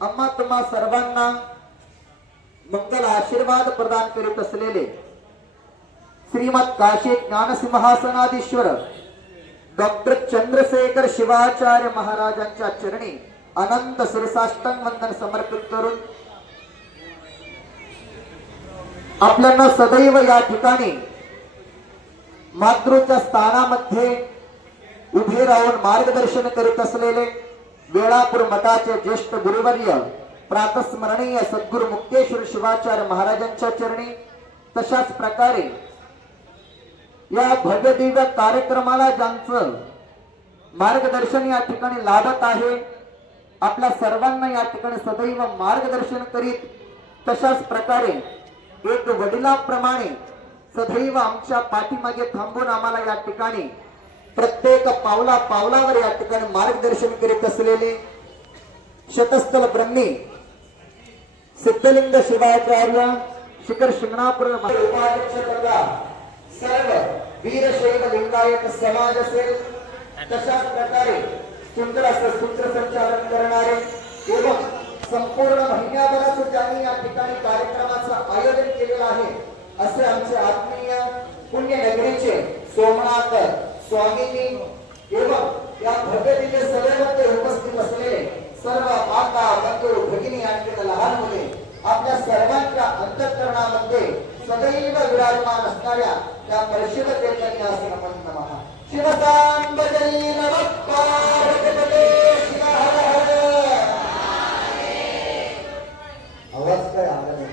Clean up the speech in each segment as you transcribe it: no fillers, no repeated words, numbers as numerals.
आम्हा तुम्हा सर्वांना मंगल आशीर्वाद प्रदान करीत असलेले श्रीमद काशी ज्ञानसिंहासनाधीश्वर डॉक्टर चंद्रशेखर शिवाचार्य महाराजांच्या चरणी अनंत शिरसाष्टांग वंदन समर्पित करून आपल्याला सदैव या ठिकाणी मातृच्या स्थानामध्ये उभे राहून मार्गदर्शन करीत असलेले वेळापूर मठाचे ज्येष्ठ गुरुवर्य प्रातस्मरणीय सद्गुरु मुक्तेश्वर शिवाचार्य महाराजांच्या चरणी, तशाच प्रकारे या भव्य दिव्य कार्यक्रमाला ज्यांचं मार्गदर्शन या ठिकाणी लाभत आहे, आपल्या सर्वांना या ठिकाणी सदैव मार्गदर्शन करीत, तशाच प्रकारे एक वडिलांप्रमाणे सदैव आमच्या पाठीमागे थांबून आम्हाला या ठिकाणी प्रत्येक पावला पावलावर या ठिकाणी मार्गदर्शन करीत असलेले शतस्थल ब्रह्मी सिद्धलिंग शिवाचार्य शिखर शिंगणापूर सर्व वीरशैव लिंगायत समाज असेल, तशाच प्रकारे सुंदर असं सूत्रसंचालन करणारे एवं संपूर्ण महिन्याभराचं ज्यांनी या ठिकाणी कार्यक्रमाचं आयोजन केलेलं आहे असे आमचे आत्मीय पुण्यनगरीचे सोमनाथ स्वामींनी एवं या भव्य दिव्य सभेमध्ये उपस्थित असलेले सर्व माता बंधू भगिनी आणि लहान मुले आपल्या सर्वांच्या अंतःकरणामध्ये सदैव विराजमान असणाऱ्या त्या परिषद देवतांनी असे आपण नमः शिवसांबजनी नमस्कार शिव हर हर. आवाज काय आला नाही,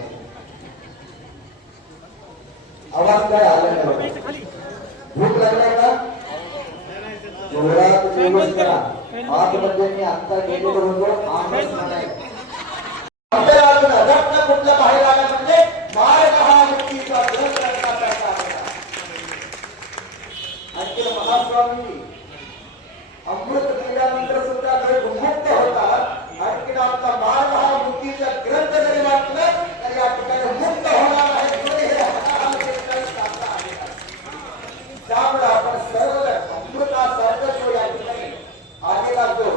आवाज काय आला नाही. भूक लागलाय का? जोरात जेवण करा. आतमध्ये मी आता गेलेलो होतो, आमच म्हणाय आपल्याला रत्न कुठला बाहेर आला म्हणजे मार्ग हा मुक्तीचा ग्रंथ करण्याचा आहे. आणखी महास्वामी अमृत पिल्यानंतर सुद्धा जे मुक्त होतात, आणखी आपला मार्ग हा मुक्तीचा ग्रंथ जरी वाटलं तरी या ठिकाणी मुक्त होणार आहे. त्यामुळे आपण सर्व अमृतासारखं जो या ठिकाणी आलेला जो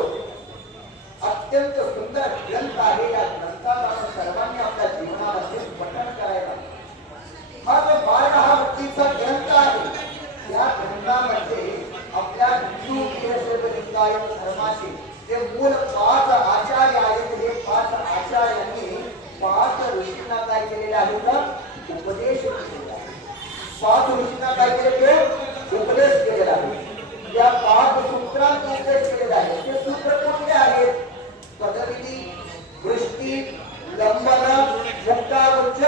अत्यंत सुंदर ग्रंथ आहे, या ग्रंथात आपण सर्वांनी आपल्या जीवनामध्ये पठण करायला. हा जो मार्ग हा मुक्तीचा ग्रंथ आहे, या ग्रंथामध्ये आपल्या हिंदू वीरशैव लिंगायत धर्माचे जे मूल 5 आचार्य आहेत, हे 5 आचार्यांनी 5 ऋषींना काय केलेले आहेत? उपदेश केलेला आहे. 5 ऋषींना काय केले? उपदेश केलेला आहे. या 5 सूत्रांचा उपदेश केलेला आहे. ते सूत्र कोणते आहेत? पदविधी, वृष्टी, लंबन, मुक्तावृक्ष,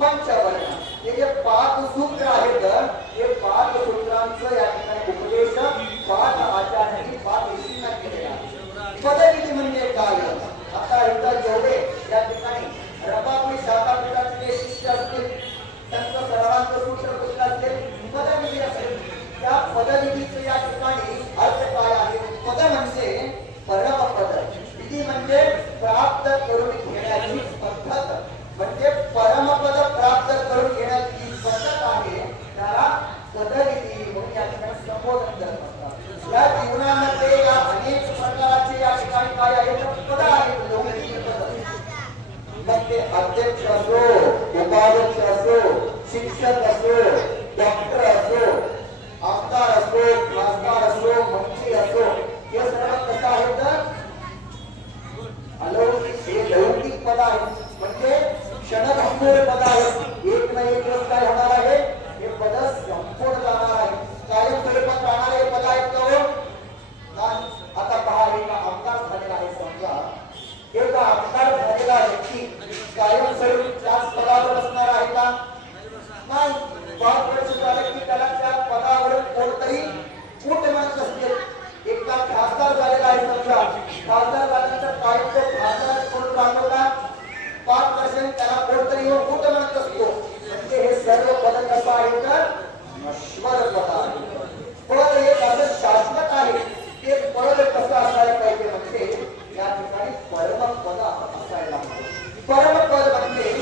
पंचवर्ण. हे जे 5 सूत्र आहेत, हे 5 सूत्रांचं या ठिकाणी उपदेश 5 आचार्यांनी 5 ऋषींना केलेला आहे. पदविधी म्हणजे काय? आता इथं जेवढे या ठिकाणी रबाबी शाखापीठाचे जे शिष्य असतील, त्यांचं सर्वांचं सूत्र कुठलं असेल? पदविधी असेल. त्या पदविधीचे या ठिकाणी अर्थ काय आहे? पद म्हणजे परमपद, विधी म्हणजे प्राप्त करून घेण्याची पद्धत, म्हणजे परमपद प्राप्त करून घेण्याची जी पद्धत आहे त्याला पदविधी म्हणून या ठिकाणी संबोधन करत असतात. या जीवनामध्ये या अनेक प्रकारचे या ठिकाणी काय आहेत? पद आहेत. लौकिक पद, मग ते अध्यक्ष असो, उपाध्यक्ष असो, शिक्षक असो, डॉक्टर असो, आमदार असो, खासदार असो, मंत्री असो, हे सर्व कसं आहेत? अलौकिक, हे लौकिक पद आहेत. म्हणजे क्षणभंगुर पद आहेत. एक ना एक दिवस काय होणार आहे? हे पद संपूर्ण जाणार आहे. कायम स्वरूपात राहणारे हे पद आहेत का हो? आता पहा, एक आमदार झालेला आहे. समजा एक आमदार झालेला व्यक्ती कायम स्वरूपी त्याच पदावर असणार आहे का? नाही. 5 वर्ष झाले की त्याला त्या पदावर कोणतरी फूट म्हणत असते. एकदा खासदार झालेला आहे, समजा खासदार झाल्यानंतर कायम तो खासदार कोण राहतो का? 5 वर्षांनी त्याला कोणतरी फूट म्हणत असतो. म्हणजे हे सर्व पद कसं आहे तर नश्वर पद आहे. पद हे असं शाश्वत आहे. ते पद कसं असायला पाहिजे म्हणजे या ठिकाणी परमपद असायला. परमपद म्हणजे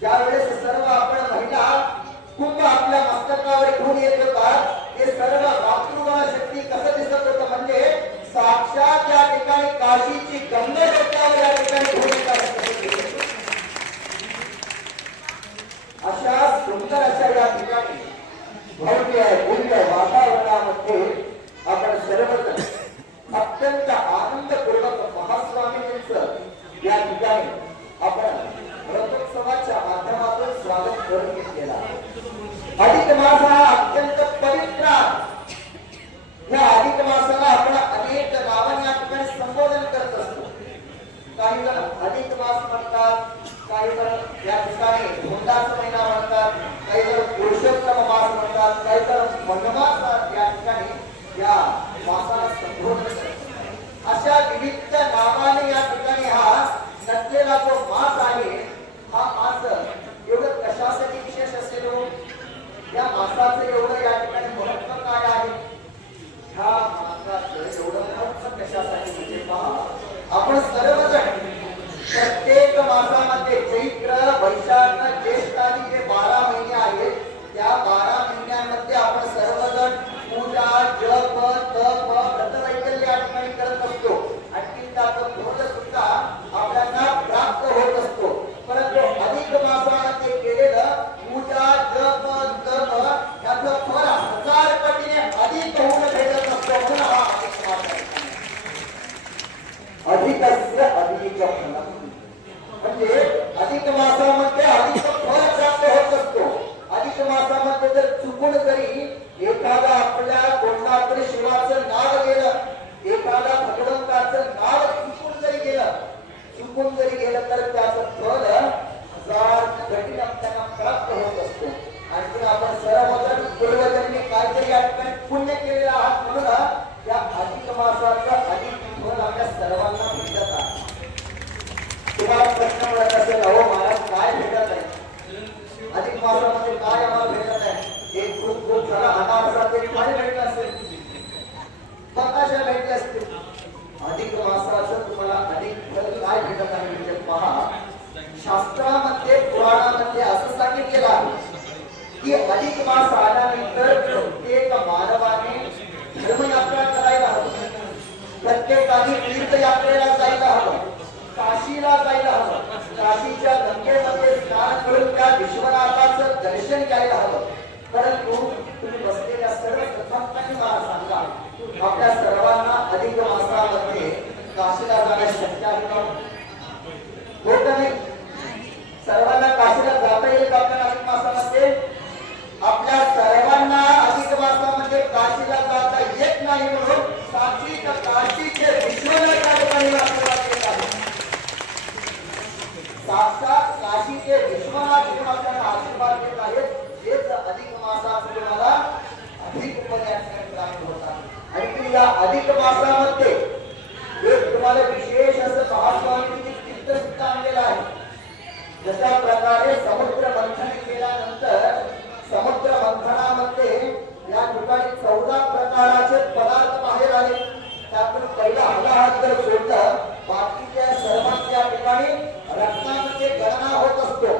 ज्या वेळेस सर्व आपण महिला कुंभ आपल्या मस्तकावर घेऊन येत होतात ते सर्व मातृगण शक्ती कसं दिसत होतं म्हणजे साक्षात या ठिकाणी काशीची गंगा डोक्यावर या ठिकाणी घेऊन येतात. अशा सुंदर अशा या ठिकाणी भव्य दिव्य वातावरणामध्ये आपण सर्वजण अत्यंत आनंदपूर्वक महास्वामींचं या ठिकाणी आपण रथोत्सवाच्या माध्यमातून स्वागत करून घेतलेला. अधिक मास हा अत्यंत पवित्र आहे. या अधिक मासाला आपण अनेक नावांनी या ठिकाणी संबोधन करत असतो. काही जण अधिक मास म्हणतात, काही जण या ठिकाणी धोंडाचा महिना म्हणतात, काही जण पुरुषोत्तम मास म्हणतात, काही जण वनमास या ठिकाणी या मासाला संबोधन करतात. अशा विविध नावाने या ठिकाणी हा नटलेला जो मास आहे हा मास एवढं कशासाठी विशेष असेल? या मासाचं एवढं या ठिकाणी महत्व काय आहे? ह्या मासाचं एवढं महत्व कशासाठी म्हणजे पहा, आपण सर्वजण प्रत्येक मासामध्ये चैत्र वैशाख ज्येष्ठ आणि जे 12 महिने आहेत त्या 12 महिन्यांमध्ये आपण सर्वजण पूजा जप तप व्रतवैकल्य या ठिकाणी करत असतो आणि त्याचं फळ सुद्धा आपल्याला प्राप्त होत असतो. परंतु अधिक मासामध्ये केलेलं पूजा जप तप याचं फळ 1000 पटीने अधिक होऊन भेटत असतो. म्हणून हा अधिक मास आहे. अधिकस्य अधिक फल म्हणजे अधिक मासामध्ये अधिक फळ प्राप्त होत असतो. अधिक मासामध्ये जर चुकून जरी एखादा आपल्या कोणाला तरी शिवाचं नाव गेलं, एखादा भगवंताचं नाव चुकून जरी गेलं तर त्याचं फळ 1000 पटीने आपल्याला प्राप्त होत असतो. आणखी आपण सर्वजण पूर्वजन्मी काहीतरी या ठिकाणी पुण्य केलेलं आहात म्हणून या अधिक मासाचं अधिक फळ आपल्या सर्वांना भेटत आहे. तुम्हाला प्रश्न पडत असेल, अहो महाराज काय भेटत आहे? अधिक मासामध्ये काय आम्हाला भेटत आहे? एक खूप झाला अनारसाचे काय भेटलं असेल, बताशा भेटले असतील. अधिक मासाचं तुम्हाला अधिक फळ काय भेटत आहे म्हणजे पहा, शास्त्रामध्ये पुराणामध्ये असं सांगितलेलं आहे की अधिक मास आल्यानंतर प्रत्येक मानवाने धर्मयात्रा करायला हवी, प्रत्येकाने तीर्थयात्रेला जायला हवं, काशीला जायला हवं, काशीच्या गंगेमध्ये स्नान करून त्या विश्वनाथाचं दर्शन घ्यायला हवं. परंतु तुम्ही बसलेल्या सर्व सत्संगांनी मला सांगा, आपल्या सर्वांना अधिक मासामध्ये काशीला जाणं शक्य आहे का? हो का नाही? सर्वांना काशीला जाता येईल का आपल्या अधिक मासामध्ये? आपल्या सर्वांना अधिक मासामध्ये काशीला जाता येत नाही म्हणून काशीचे विश्वनाथ या ठिकाणी आशीर्वाद देत आहे. साक्षात काशीचे विश्वनाथ आपल्याला आशीर्वाद देत आहेत. हेच अधिक मासात तुम्हाला अधिक प्राप्त होतात. आणि या अधिक मासामध्ये एक तुम्हाला विशेष असं महास्वामींची चित्र सुद्धा आणलेलं आहे. जशा प्रकारे समुद्र मंथन केल्यानंतर समुद्र मंथनामध्ये या ठिकाणी 14 प्रकारचे पदार्थ बाहेर आले. त्यातून पहिला हलाहल जर सोडलं, बाकीच्या सर्वांच्या ठिकाणी रत्नामध्ये गणना होत असतो.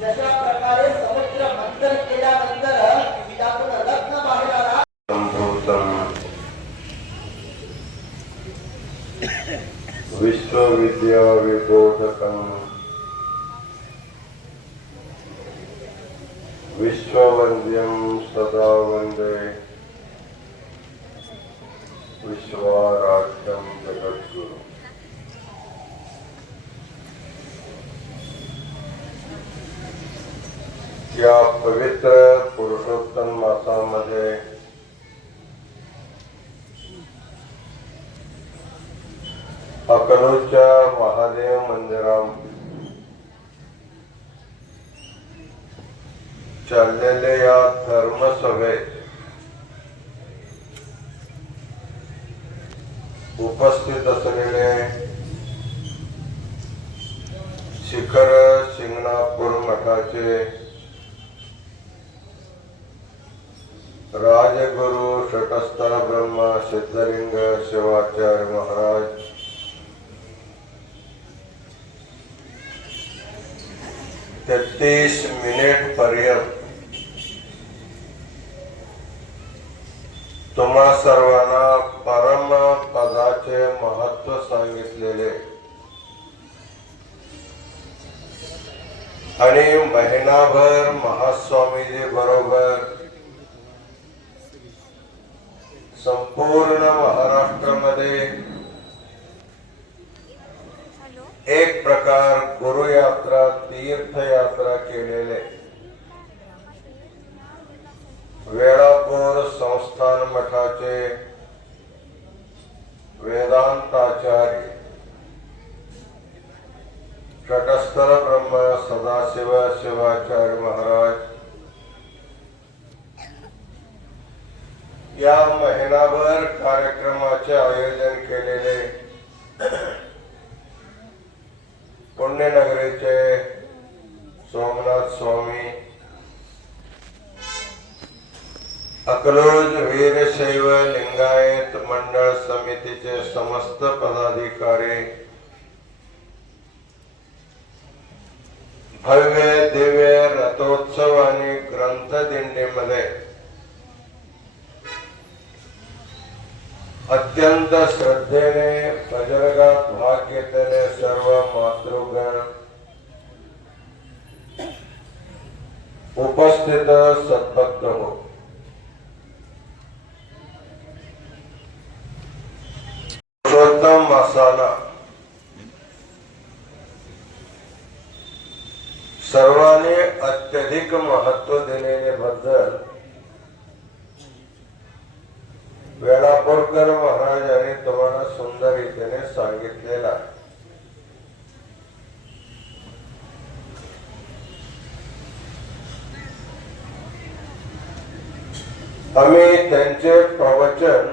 जशा प्रकारे समुद्र मंथन केल्यानंतर त्यातून रत्न बाहेर आला. विश्वविद्या विबोधकं विश्ववन्द्यं सदा वन्दे विश्वाराध्यं जगद्गुरु. या पवित्र पुरुषोत्तम मासामध्ये अकलूजच्या महादेव मंदिरात चाललेल्या या धर्मसभेत उपस्थित असलेले शिखर शिंगणापूर मठाचे राजगुरु तटस्थ ब्रह्म सिद्धलिंग शिवाचार्य महाराज, 33 मिनिट पर्यंत तुम्हा सर्वांना परम पदाचे महत्व सांगितलेले आणि महिनाभर महास्वामीजी बरोबर संपूर्ण महाराष्ट्रामध्ये एक प्रकार गुरुयात्रा तीर्थयात्रा केलेले वेळापूर संस्थान मठाचे वेदांताचार्य तटस्थ ब्रह्म सदाशिव शिवाचार्य महाराज या महिनाभर कार्यक्रमाचे आयोजन केलेले पुण्यनगरीचे सोमनाथ स्वामी, अकलोज वीरशैव लिंगायत मंडळ समितीचे समस्त पदाधिकारी, भव्य दिव्य रथोत्सव आणि ग्रंथदिंडीमध्ये अत्यंत श्रद्धेने भजनगात भाग घेतलेले सर्व मातृगण, उपस्थित सद्भक्त हो. पुरुषोत्तम मसाला सर्वांनी अत्यधिक महत्व दिलेले बद्दल वेळापूरकर महाराजांनी तुम्हाला सुंदर रीतीने सांगितलेला. आम्ही त्यांचे प्रवचन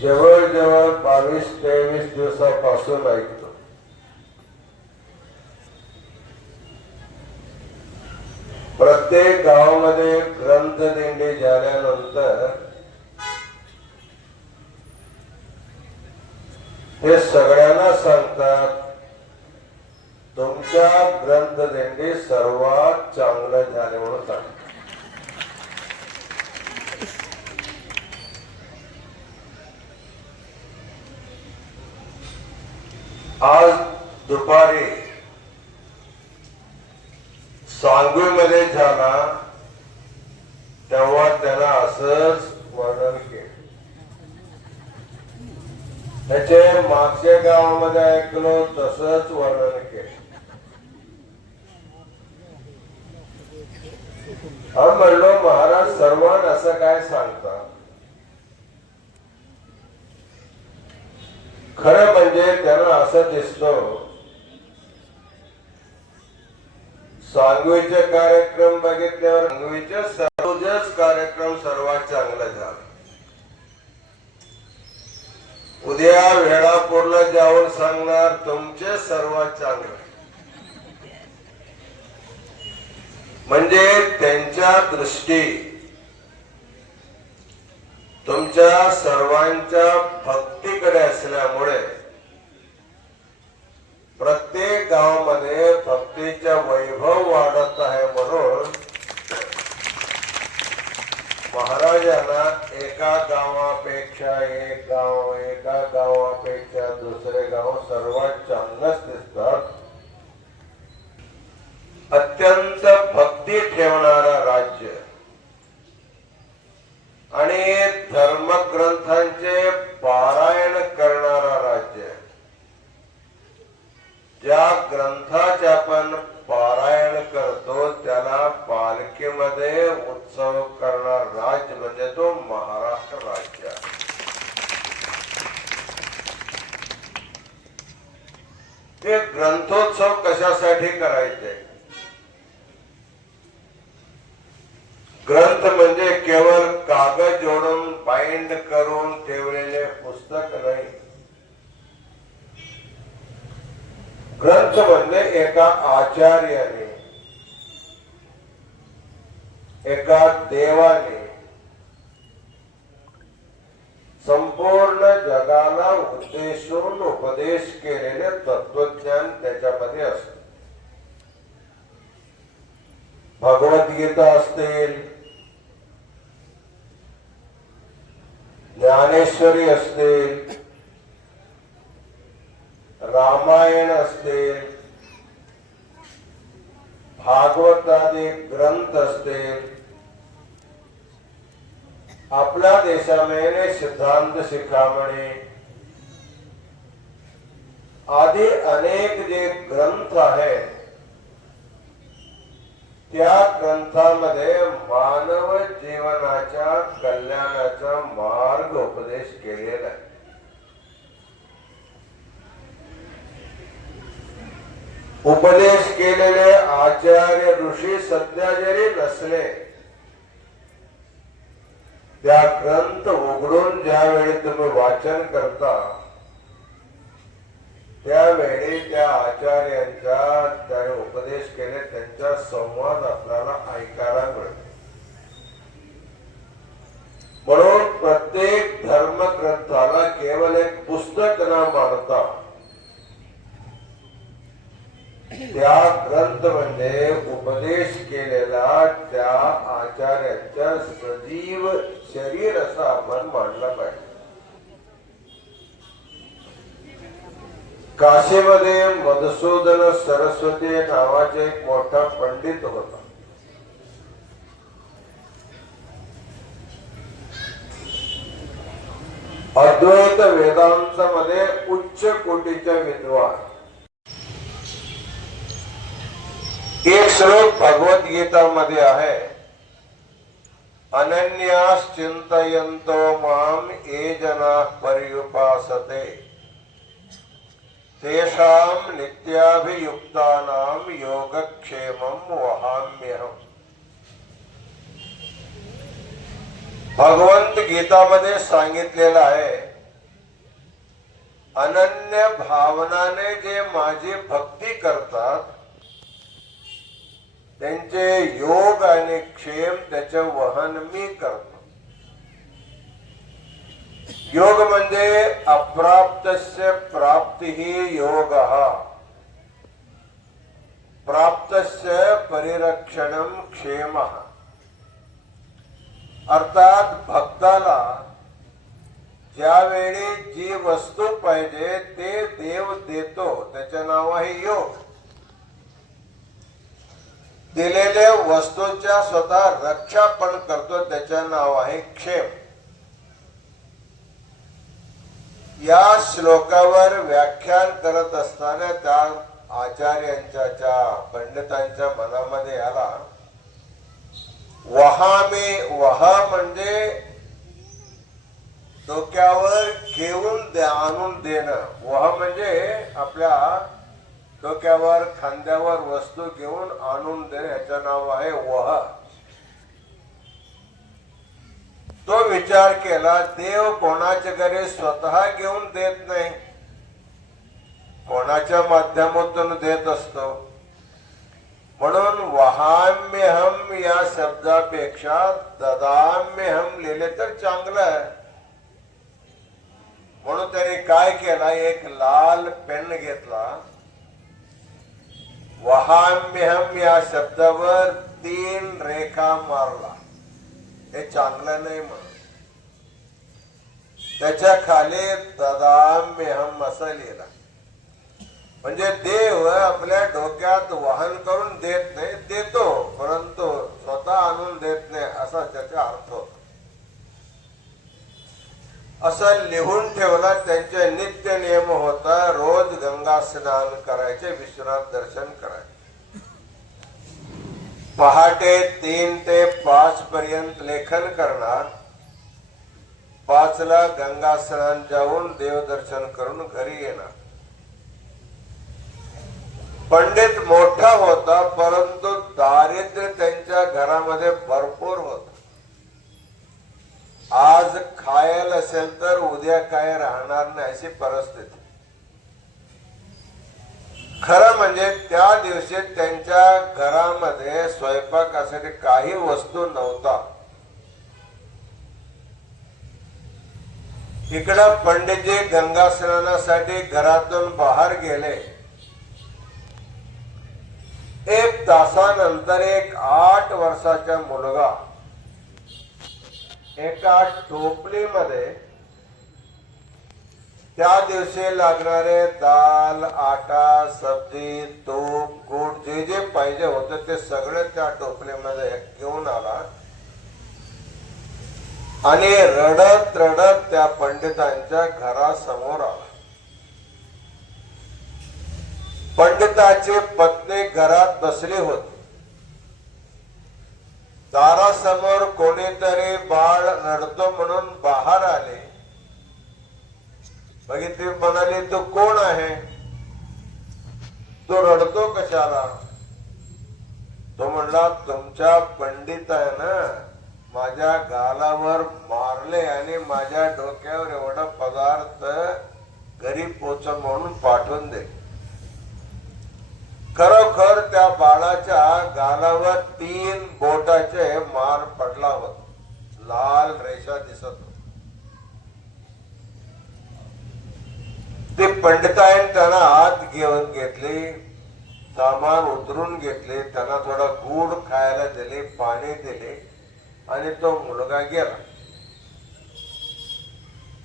जवळजवळ 22-23 दिवसापासून ऐकतो. प्रत्येक गावामध्ये ग्रंथदिंडी झाल्यानंतर हे सगळ्यांना सांगतात तुमच्या ग्रंथदिंडी सर्वात चांगलं झाले म्हणून सांगतात. आज दुपारी सांगवीमध्ये झाला तेव्हा त्याला असंच वर्णन केलं. त्याचे मागच्या गावामध्ये ऐकलो तसंच वर्णन केलं. आम्ही म्हणलो महाराज सर्वांना असं काय सांगता. खरं म्हणजे त्यांना असं दिसतो सांगवीचे कार्यक्रम बघितल्यावर सांगवीचे सर्वच कार्यक्रम सर्वात चांगला झाला. उद्या वेळापूरला जाऊन सांगणार तुमचे सर्वात चांगले. म्हणजे त्यांच्या दृष्टी तुमच्या सर्वांच्या भक्तीकडे असल्यामुळे प्रत्येक गावामध्ये भक्तीचा वैभव वाढत आहे. म्हणून महाराजांना एका गावापेक्षा एक गाव, एका गावापेक्षा दुसरे गाव सर्वात चांगलंच दिसतात. अत्यंत भक्ती ठेवणारा राज्य आणि धर्मग्रंथांचे पारायण करणारा राज्य. ज्या ग्रंथाचे आपण पारायण करतो त्याला पालखीमध्ये उत्सव करणार राज्य म्हणजे तो महाराष्ट्र राज्य. ते ग्रंथोत्सव कशासाठी करायचे. ग्रंथ म्हणजे केवळ कागद जोडून बाइंड करून ठेवलेले पुस्तक नाही. ग्रंथ म्हणजे एका आचार्याने, एका देवाने संपूर्ण जगाला उद्देशून उपदेश केलेले तत्वज्ञान त्याच्या भगवद्गीता असतील, ज्ञानेश्वरी असतील, रामायण असतील, भागवतादी ग्रंथ असतील, आपल्या देशामध्ये सिद्धांत शिखामणी आदी अनेक जे ग्रंथ आहेत, त्या ग्रंथामध्ये मानव जीवनाच्या कल्याणाचा मार्ग उपदेश केलेला आहे. उपदेश केलेले आचार्य ऋषी सध्या जरी नसले, त्या ग्रंथ उघडून ज्यावेळी तुम्ही वाचन करता, त्यावेळी त्या आचार्यांच्या त्याने उपदेश केले त्यांचा संवाद आपल्याला ऐकायला मिळतो. म्हणून प्रत्येक धर्मग्रंथाला केवळ एक पुस्तक न मानता त्या ग्रंथ म्हणजे उपदेश केलेला त्या आचार्यांच्या सजीव शरीर असा आपण मानला पाहिजे. काशीमध्ये मधुसूदन सरस्वती नावाचे एक मोठा पंडित होता. अद्वैत वेदांत मध्ये उच्च कोटीचा विद्वान. एक श्लोक भगवद्गीता मध्ये आहे, अनन्यास चिंतयन्तो माम ये जनाः पर्युपासते तेषां नित्याभियुक्तानां योगक्षेमं वहाम्यहम्. भगवंत गीतामध्ये सांगितलेलं आहे, अनन्य भावनाने जे माझी भक्ती करतात त्यांचे योग आणि क्षेम त्याचे वहन मी करतो. योग म्हणजे अप्राप्तस्य प्राप्तिः योगः, प्राप्तस्य परिरक्षणं क्षेमः. अर्थात भक्ताला ज्यावेळी जी वस्तू पाहिजे ते देव देतो, त्याचे नाव आहे योग. दिलेल्या वस्तूच्या स्वतः रक्षा पण करतो, त्याचे नाव आहे क्षेम. या श्लोकावर व्याख्यान करत असताना त्या आचार्यांच्या पंडितांच्या मनामध्ये आला, वहामी. वहा म्हणजे डोक्यावर घेऊन आणून देणं. वह म्हणजे आपल्या डोक्यावर खांद्यावर वस्तू घेऊन आणून देणे, याचं नाव आहे वह. तो विचार केला, देव कोणाच्या घरी स्वतः घेऊन देत नाही, कोणाच्या माध्यमातून देत असतो. म्हणून वहाम्यहम या शब्दापेक्षा ददाम्यहम लिहिले तर चांगलं आहे. म्हणून त्याने काय केला, एक लाल पेन घेतला, वहाम्यहम या शब्दावर 3 रेखा मारला. हे चांगलं नाही म्हणून त्याच्या खाली ददाम्यहम असं लिहिलं. म्हणजे देव आपल्या डोक्यात वहन करून देत नाही, देतो परंतु स्वतः आणून देत नाही, असा त्याचा अर्थ होता. असं लिहून ठेवला. त्यांचे नित्य नियम होता, रोज गंगा स्नान करायचे, विश्वनाथ दर्शन करायचे. पहाटे 3 ते 5 पर्यंत लेखन करणार, 5 ला गंगा स्नान जाऊन देवदर्शन करून घरी येणार. पंडित मोठा होता परंतु दारिद्र्य त्यांच्या घरामध्ये भरपूर होत. आज खायला असेल तर उद्या काय राहणार नाही अशी परिस्थिती. खरं म्हणजे त्या दिवशी त्यांच्या घरामध्ये स्वयंपाकासाठी काही वस्तू नव्हता. इकडं पंडितजी गंगा स्नानासाठी घरातून बाहेर गेले. एक तासानंतर एक 8 वर्षाचा मुलगा एका टोपलीमध्ये त्या दिवशी लागणारे दाल, आटा, सब्जी, तूप, गूळ जे जे पाहिजे होतं ते सगळे त्या टोपलीमध्ये घेऊन आला आणि रडत रडत त्या पंडितांच्या घरासमोर आला. पंडिताची पत्नी घरात बसली होती. दारासमोर कोणीतरी बाळ रडतो म्हणून बाहेर आले. बघितली, म्हणाली, तू कोण आहे? तो रडतो कशाला? तो म्हणला, तुमच्या पंडितानं माझ्या गालावर मारले आणि माझ्या डोक्यावर एवढा पदार्थ घरी पोच म्हणून पाठवून दे. खरोखर त्या बाळाच्या गालावर 3 बोटाचे मार पडला होता. लाल रेषा दिसत होती. ते पंडितांनी त्यांना आत घेऊन घेतले, सामान उतरून घेतले, त्यांना थोडा गूळ खायला दिले, पाणी दिले आणि तो मुलगा गेला.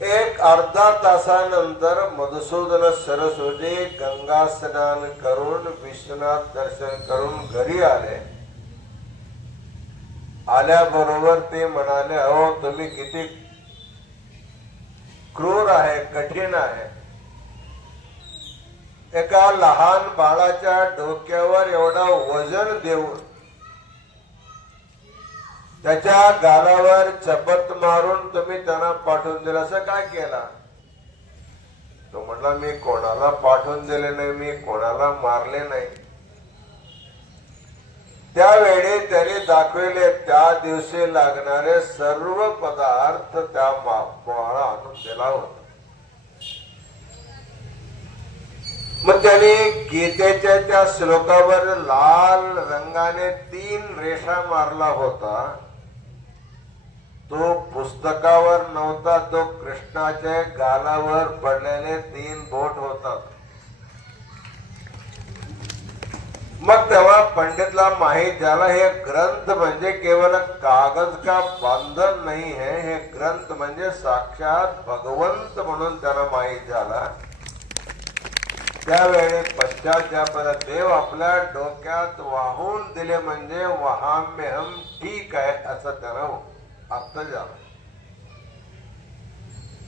एक अर्धा तासानंतर मधुसूदन सरस्वती गंगा स्नान करून विश्वनाथ दर्शन करून घरी आले. आल्याबरोबर ते म्हणाले, अहो तुम्ही किती क्रूर आहे, कठीण आहे. एका लहान बाळाच्या डोक्यावर एवढा वजन देऊन त्याच्या गालावर चपत मारून तुम्ही त्यांना पाठवून दिलं, असं काय केला? तो म्हणला, मी कोणाला पाठवून दिले नाही, मी कोणाला मारले नाही. त्यावेळी त्यांनी दाखविले त्या दिवशी लागणारे सर्व पदार्थ त्या बाळा आणून दिला होता. मग त्यांनी गीतेच्या त्या श्लोकावर लाल रंगाने 3 रेषा मारला होता. तो पुस्तकावर नव्हता, तो कृष्णाच्या गालावर पडलेले 3 बोट होतात. मग तेव्हा पंडितला माहित झाला, हे ग्रंथ म्हणजे केवळ कागज का बंधन नाही है, हे ग्रंथ म्हणजे साक्षात भगवंत म्हणून त्याला माहित झाला. त्यावेळी पश्चातापाला देव आपल्या डोक्यात वाहून दिले म्हणजे वहाम्यहम, ठीक आहे असं त्याला अर्थ झाला.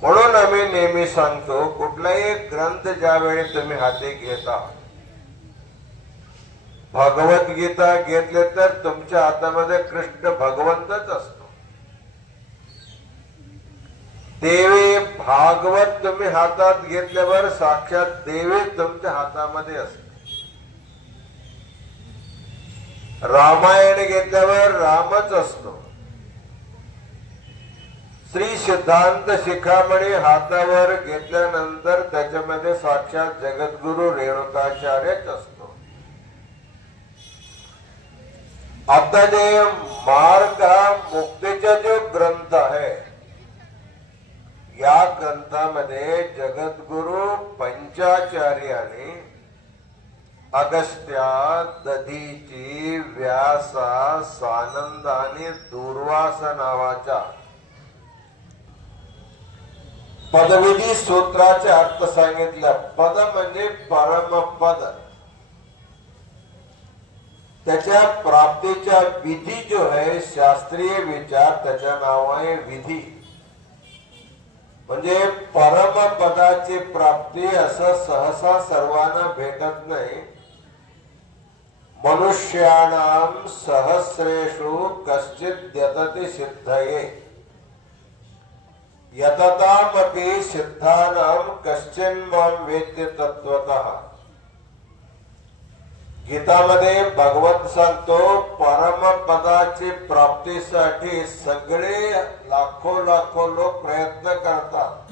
म्हणून आम्ही नेहमी सांगतो, कुठलाही ग्रंथ ज्यावेळी तुम्ही हाती घेता, भगवद्गीता घेतले तर तुमच्या हातामध्ये कृष्ण भगवंतच असतो. देवी भागवत तुम्ही हातात घेतल्यावर साक्षात देवी तुमच्या हातामध्ये असते. रामायण घेतल्यावर रामच असतो. श्री सिद्धांत शिखामणी हातावर घेतल्यानंतर त्याच्यामध्ये साक्षात जगद्गुरु रेणुकाचार्यच असतो. आता जे मार्ग मुक्तीचा जो ग्रंथ आहे, या ग्रंथामध्ये जगद्गुरु पंचाचार्याने अगस्त्या, दधीची, व्यासा, सानंद आणि दुर्वासा नावाच्या पदविधी सूत्राचे अर्थ सांगितले. पद म्हणजे परमपद. त्याच्या प्राप्तीचा विधी जो आहे, शास्त्रीय विचार, त्याच्या नाव आहे विधी. म्हणजे परमपदाची प्राप्ती असं सहसा सर्वांना भेटत नाही. मनुष्याणाम सहस्रेषु कश्चित् यतति सिद्धये, यततामपि सिद्धानाम कश्चिन् मां वेत्ति तत्त्वतः. गीतामध्ये भगवंत सांगतो, परमपदाची प्राप्तीसाठी सगळे लाखो लोक प्रयत्न करतात.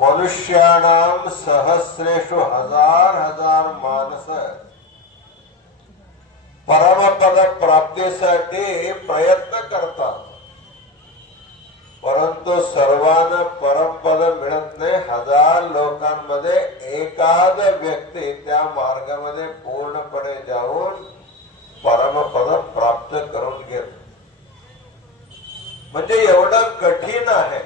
मनुष्याणाम सहस्रेषु हजार माणस परमपद प्राप्तीसाठी प्रयत्न करतात. परंतु सर्वांना परमपद मिळत नाही. हजार लोकांमध्ये एखाद व्यक्ती त्या मार्गामध्ये पूर्णपणे जाऊन परमपद प्राप्त करून घेत. म्हणजे एवढं कठीण आहे.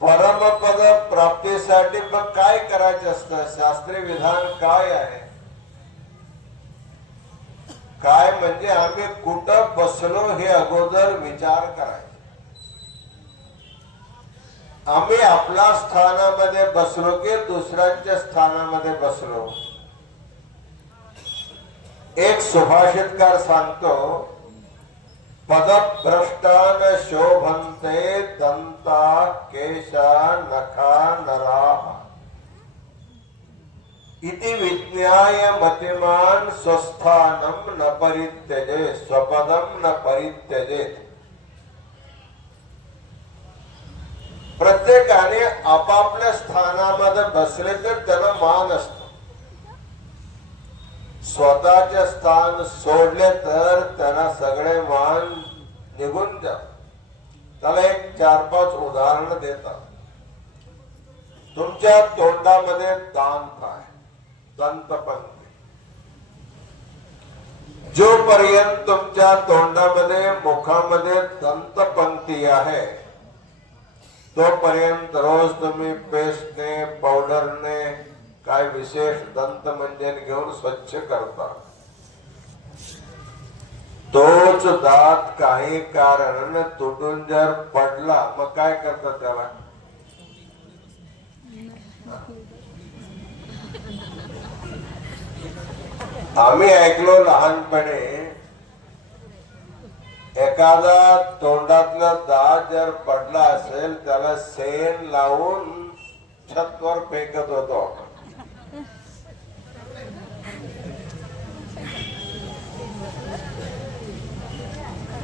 परमपद प्राप्तीसाठी मग काय करायचं असतं? शास्त्रीय विधान काय आहे? काय म्हणजे आम्ही कुठं बसलो हे अगोदर विचार करायचा. आम्ही आपल्या स्थानामध्ये बसलो की दुसऱ्यांच्या स्थानामध्ये बसलो? एक सुभाषितकार सांगतो, पदभ्रष्टान शोभन्ते दंता केशा नखा नरा इति विज्ञाय मतिमान स्वस्थानम न परित्यजे स्वपदम न परित्यजेत. प्रत्येकाने आपापल्या स्थानामध्ये बसले तर त्याला मान असतो. स्वतःचे स्थान सोडले तर त्यांना सगळे मान निघून जा. त्याला एक 4-5 उदाहरण देतात. तुमच्या तोंडामध्ये दांत आहे, दंतपंक्ती. जोपर्यंत तुमच्या तोंडामध्ये मुखामध्ये दंतपंक्ती आहे तोपर्यंत रोज तुम्ही पेस्टने पावडरने काय विशेष दंतमंजन घेऊन स्वच्छ करता. तोच दात काही कारण तुटून जर पडला मग काय करतात त्याला? आम्ही ऐकलो लहानपणी, एखादा तोंडातला दात जर पडला असेल त्याला सेन लावून छतवर फेकत होतो.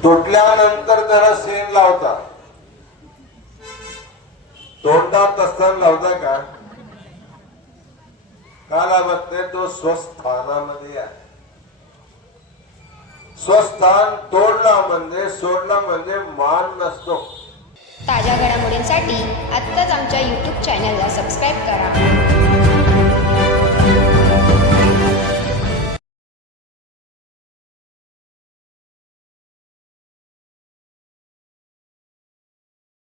तुटल्यानंतर त्याला सेन लावता. तोंडात असताना लावता का? का लावत नाही? तो स्वस्थानामध्ये आहे. स्वस्थान तोडला म्हणजे सोडला म्हणजे मान नसतो. ताज्या घडामोडींसाठी आत्ताच आमच्या YouTube चॅनलला सबस्क्राईब करा.